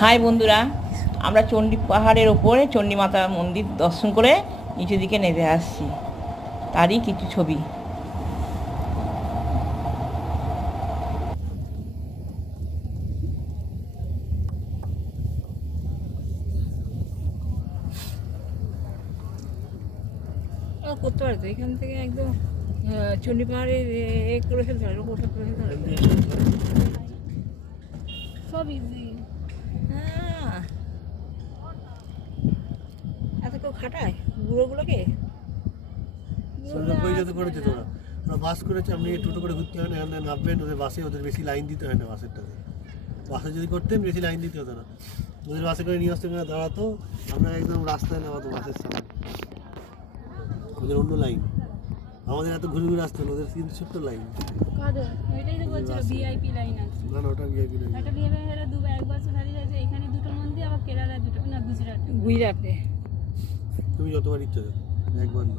High বন্ধুরা, আমরা চণ্ডী পাহাড়ের ওপরে চণ্ডী মাতা মন্দির দর্শন করে নিচের দিকে নেমে আসছি, তারই কিছু ছবি। করতে পারতো এখান থেকে একদম চণ্ডী পাহাড়ের করে ফেলতে পারে, ওপরটা করে ফেলতে পারে, সব ইজি। হ্যাঁ, এত কেউ খাটায় বুড়োগুলোকে। করেছে তোরা ওরা বাস করেছে, আপনি টোটো করে ঘুরতে হয় না, এখানে নামবেন ওদের বাসে, ওদের বেশি লাইন দিতে হয় না বাসেরটাতে। বাসে যদি করতেন বেশি লাইন দিতে হতো না, ওদের বাসে করে নিয়ে আসতে দাঁড়াতো, আমরা একদম রাস্তায় নামাতো বাসের সামনে, ওদের অন্য লাইন। আমাদের এত ঘুরে ঘুরে আসতে হলো, ওদের কিন্তু ছোট্ট লাইন। ওইটাই তো বলছিল ভিআইপি লাইন আছে। না না, ওটা ভিআইপি লাইন। একটা ভিআইপি হলো দুবার একবার সোনালি আছে, এখানে দুটো মন্দির, আবার কেরালা দুটো, না গুজরাটে। গুজরাটে তুমি যতবার ইচ্ছে একবার না।